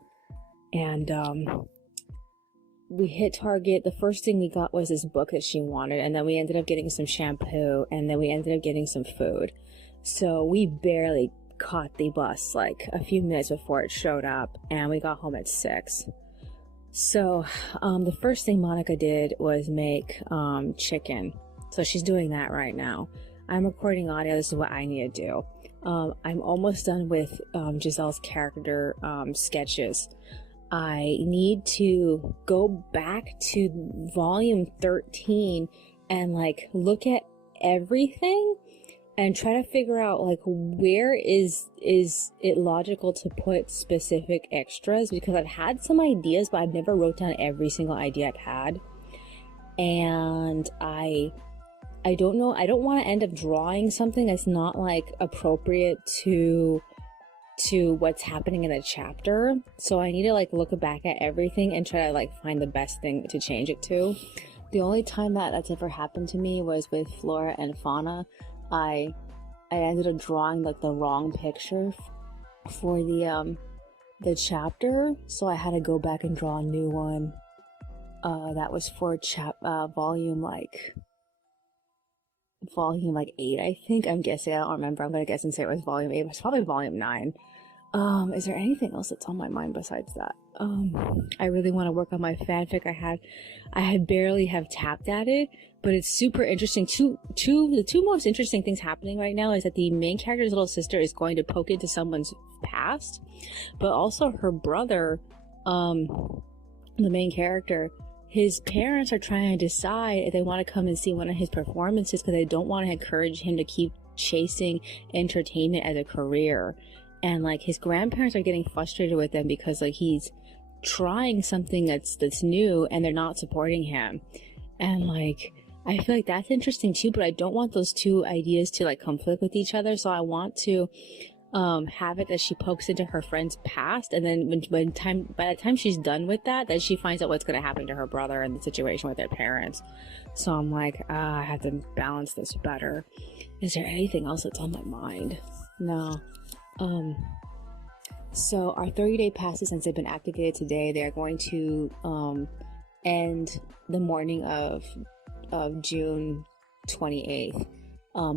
and we hit Target. The first thing we got was this book that she wanted, and then we ended up getting some shampoo, and then we ended up getting some food. So we barely caught the bus like a few minutes before it showed up, and we got home at 6. So the first thing Monica did was make chicken. So she's doing that right now. I'm recording audio. This is what I need to do. I'm almost done with Giselle's character sketches. I need to go back to volume 13 and like look at everything and try to figure out like where is it logical to put specific extras, because I've had some ideas but I've never wrote down every single idea I've had, and I don't know, I don't want to end up drawing something that's not like appropriate to what's happening in the chapter. So I need to like look back at everything and try to like find the best thing to change it to. The only time that's ever happened to me was with Flora and Fauna. I ended up drawing like the wrong picture for the chapter, so I had to go back and draw a new one. That was for volume 8, I think. I'm guessing. I don't remember. I'm gonna guess and say it was volume 8. It's probably volume 9. Is there anything else that's on my mind besides that? I really want to work on my fanfic. I had barely have tapped at it, but it's super interesting. The two most interesting things happening right now is that the main character's little sister is going to poke into someone's past, but also her brother, the main character, his parents are trying to decide if they want to come and see one of his performances because they don't want to encourage him to keep chasing entertainment as a career. And like his grandparents are getting frustrated with him because like he's trying something that's new and they're not supporting him. And like I feel like that's interesting too, but I don't want those two ideas to like conflict with each other. So I want to have it that she pokes into her friend's past, and then by the time she's done with that, then she finds out what's going to happen to her brother and the situation with their parents. So I'm like, I have to balance this better. Is there anything else that's on my mind? No. So our 30-day passes, since they've been activated today, they're going to end the morning of June 28th.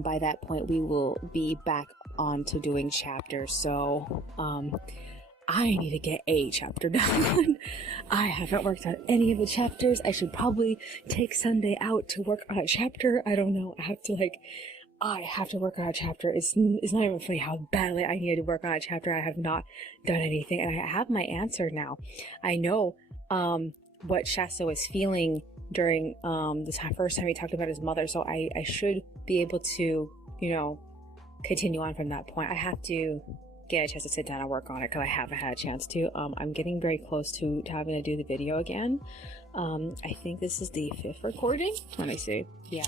By that point, we will be back on to doing chapters. So, I need to get a chapter done. I haven't worked on any of the chapters. I should probably take Sunday out to work on a chapter. I don't know. I have to work on a chapter. It's not even funny how badly I needed to work on a chapter. I have not done anything, and I have my answer now. I know what Shasta was feeling during the first time he talked about his mother, so I should be able to, continue on from that point. I have to get a chance to sit down and work on it because I haven't had a chance to. I'm getting very close to having to do the video again. I think this is the 5th recording. Let me see. Yeah.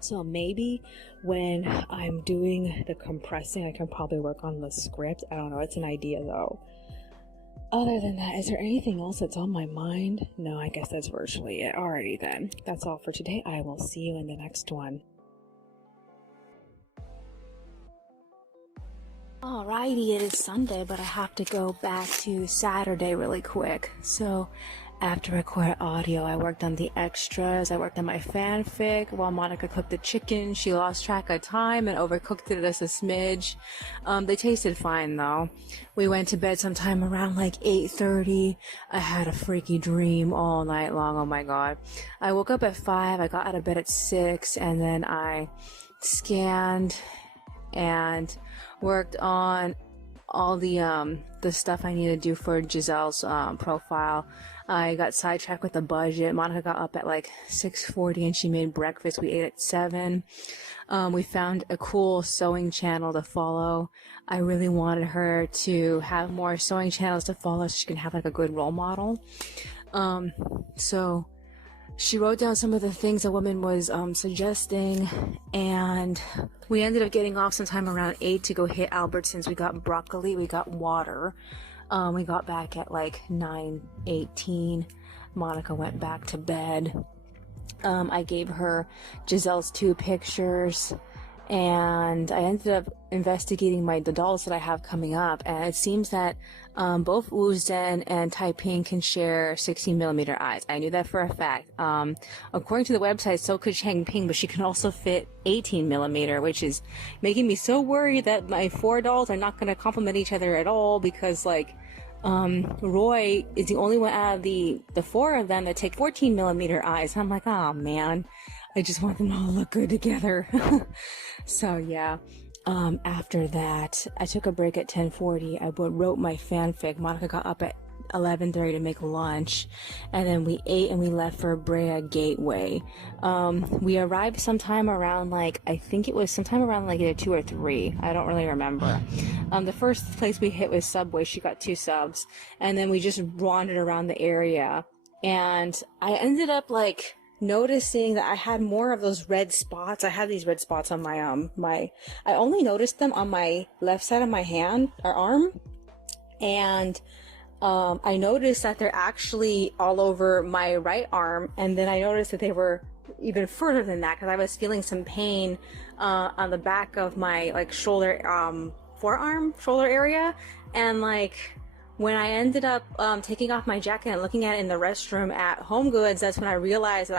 So maybe when I'm doing the compressing, I can probably work on the script. I don't know. It's an idea though. Other than that, is there anything else that's on my mind? No, I guess that's virtually it. Alrighty then. That's all for today. I will see you in the next one. Alrighty, it is Sunday, but I have to go back to Saturday really quick. So, after recorded audio, I worked on the extras, I worked on my fanfic while Monica cooked the chicken. She lost track of time and overcooked it just a smidge. They tasted fine though. We went to bed sometime around like 8:30. I had a freaky dream all night long, oh my god. I woke up at 5, I got out of bed at 6, and then I scanned and worked on all the stuff I need to do for Giselle's profile. I got sidetracked with the budget. Monica got up at like 6:40 and she made breakfast. We ate at 7. We found a cool sewing channel to follow. I really wanted her to have more sewing channels to follow so she can have like a good role model. So she wrote down some of the things a woman was suggesting, and we ended up getting off sometime around 8 to go hit Albertsons. We got broccoli, we got water. We got back at like 9:18. Monica went back to bed. I gave her Giselle's 2 pictures, and I ended up investigating the dolls that I have coming up, and it seems that both Wu Zhen and Taiping can share 16mm eyes. I knew that for a fact. According to the website, so could Changping, but she can also fit 18mm, which is making me so worried that my 4 dolls are not going to complement each other at all, because Roy is the only one out of the 4 of them that take 14mm eyes. I'm like, oh man, I just want them to all look good together. So yeah. After that, I took a break at 10:40. I wrote my fanfic. Monica got up at 11:30 to make lunch, and then we ate and we left for Brea Gateway. We arrived sometime around I think it was sometime around either 2 or 3. I don't really remember. The first place we hit was Subway. She got 2 subs, and then we just wandered around the area, and I ended up noticing that I had more of those red spots. I had these red spots on my I only noticed them on my left side of my hand or arm, and I noticed that they're actually all over my right arm, and then I noticed that they were even further than that because I was feeling some pain on the back of my shoulder, forearm, shoulder area, and when I ended up taking off my jacket and looking at it in the restroom at Home Goods, that's when I realized that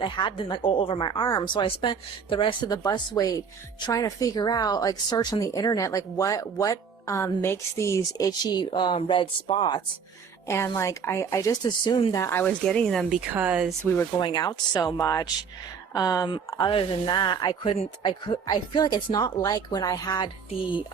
I had them all over my arm. So I spent the rest of the bus wait trying to figure out, search on the internet, what makes these itchy red spots. And I just assumed that I was getting them because we were going out so much. Other than that, I feel like it's not like when I had the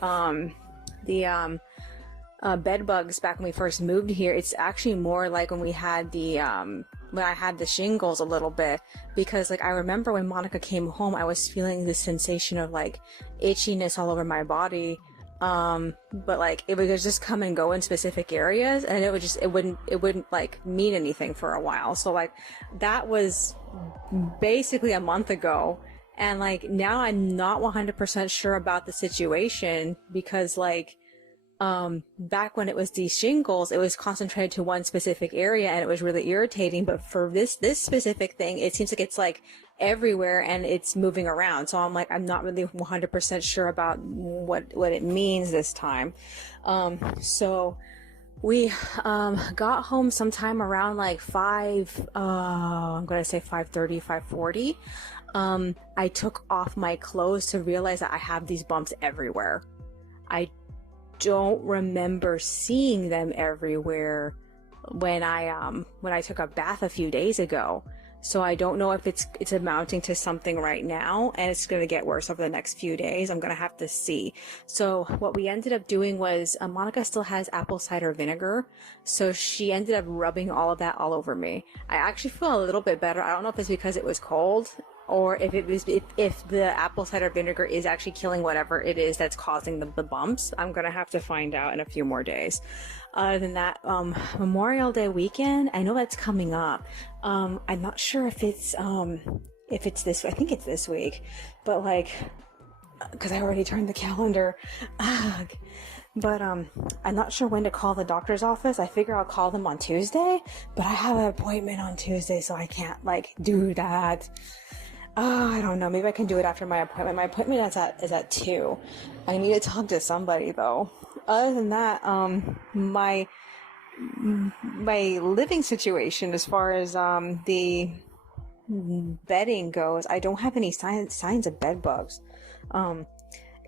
bed bugs back when we first moved here. It's actually more like when we had when I had the shingles a little bit, because I remember when Monica came home, I was feeling this sensation of itchiness all over my body, but it would just come and go in specific areas, and it wouldn't mean anything for a while. So that was basically a month ago, and now I'm not 100% sure about the situation, because back when it was these shingles, it was concentrated to one specific area and it was really irritating. But for this specific thing, it seems like it's everywhere and it's moving around. So I'm not really 100% sure about what it means this time. So We got home sometime around like 5, I'm gonna say 5:30, 5:40. I took off my clothes to realize that I have these bumps everywhere. I don't remember seeing them everywhere when I took a bath a few days ago. So I don't know if it's amounting to something right now, and it's going to get worse over the next few days. I'm going to have to see. So what we ended up doing was, Monica still has apple cider vinegar, so she ended up rubbing all of that all over me. I actually feel a little bit better. I don't know if it's because it was cold, or if it was if the apple cider vinegar is actually killing whatever it is that's causing the bumps. I'm gonna have to find out in a few more days. Other than that, Memorial Day weekend, I know that's coming up. I'm not sure if it's this, I think it's this week, but like, because I already turned the calendar. But I'm not sure when to call the doctor's office. I figure I'll call them on Tuesday, but I have an appointment on Tuesday, so I can't like do that. I don't know. Maybe I can do it after my appointment. My appointment is at 2. I need to talk to somebody though. Other than that, my living situation as far as the bedding goes, I don't have any signs of bed bugs.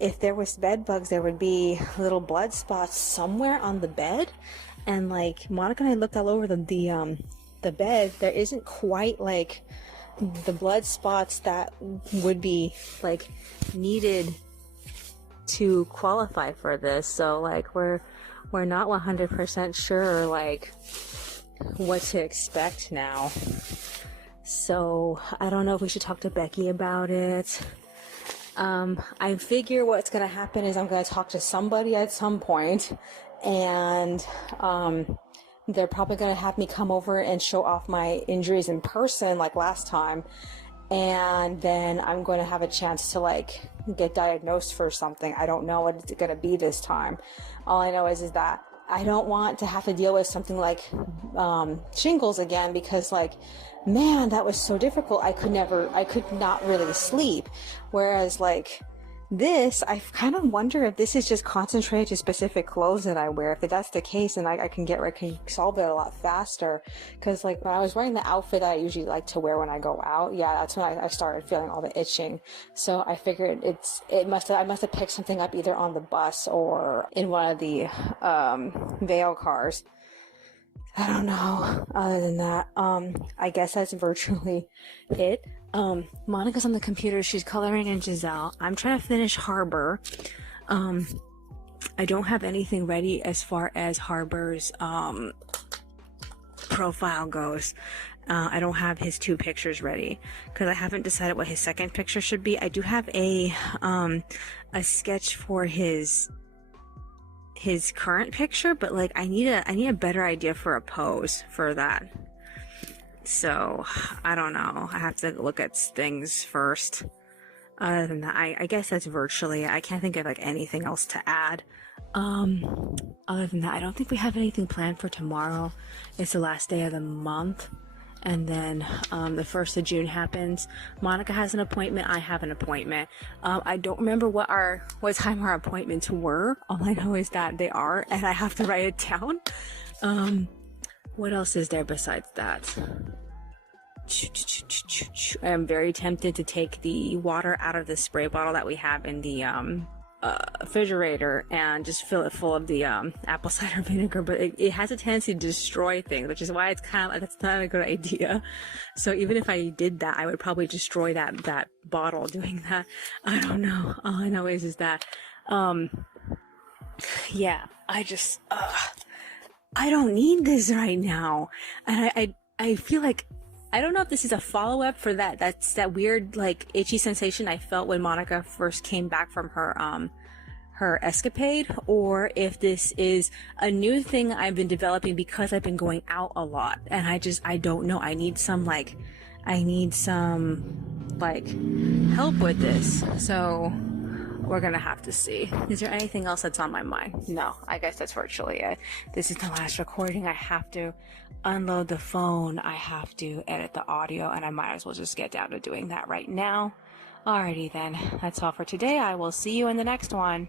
If there was bed bugs, there would be little blood spots somewhere on the bed, and like Monica and I looked all over the bed. There isn't quite like the blood spots that would be like needed to qualify for this. So like we're not 100% sure like what to expect now. So I don't know if we should talk to Becky about it. I figure what's gonna happen is I'm gonna talk to somebody at some point, and they're probably going to have me come over and show off my injuries in person like last time, and then I'm going to have a chance to like get diagnosed for something. I don't know what it's going to be this time. All I know is that I don't want to have to deal with something like shingles again, because like, man, that was so difficult. I could not really sleep. Whereas like this, I kind of wonder if this is just concentrated to specific clothes that I wear. If that's the case, then I can solve it a lot faster. Because like when I was wearing the outfit that I usually like to wear when I go out, yeah, that's when I started feeling all the itching. So I figured I must have picked something up either on the bus or in one of the Vail cars. I don't know. Other than that, I guess that's virtually it. Monica's on the computer. She's coloring in Giselle. I'm trying to finish Harbor. I don't have anything ready as far as Harbor's profile goes. I don't have his 2 pictures ready because I haven't decided what his second picture should be. I do have a sketch for his current picture, but like I need a better idea for a pose for that. So I don't know. I have to look at things first. Other than that, I guess that's virtually it. I can't think of like anything else to add. Other than that, I don't think we have anything planned for tomorrow. It's the last day of the month, and then the 1st of June happens. Monica has an appointment. I have an appointment. I don't remember what time our appointments were. All I know is that they are, and I have to write it down. What else is there besides that? I am very tempted to take the water out of the spray bottle that we have in the refrigerator and just fill it full of the apple cider vinegar, but it has a tendency to destroy things, which is why it's kind of like, that's not a good idea. So even if I did that, I would probably destroy that bottle doing that. I don't know. All I know is that yeah, I don't need this right now. And I feel like, I don't know if this is a follow-up for that's that weird, like, itchy sensation I felt when Monica first came back from her escapade, or if this is a new thing I've been developing because I've been going out a lot. And I don't know. I need some help with this. So we're gonna have to see. Is there anything else that's on my mind? No, I guess that's virtually it. This is the last recording. I have to unload the phone. I have to edit the audio, and I might as well just get down to doing that right now. Alrighty then, that's all for today. I will see you in the next one.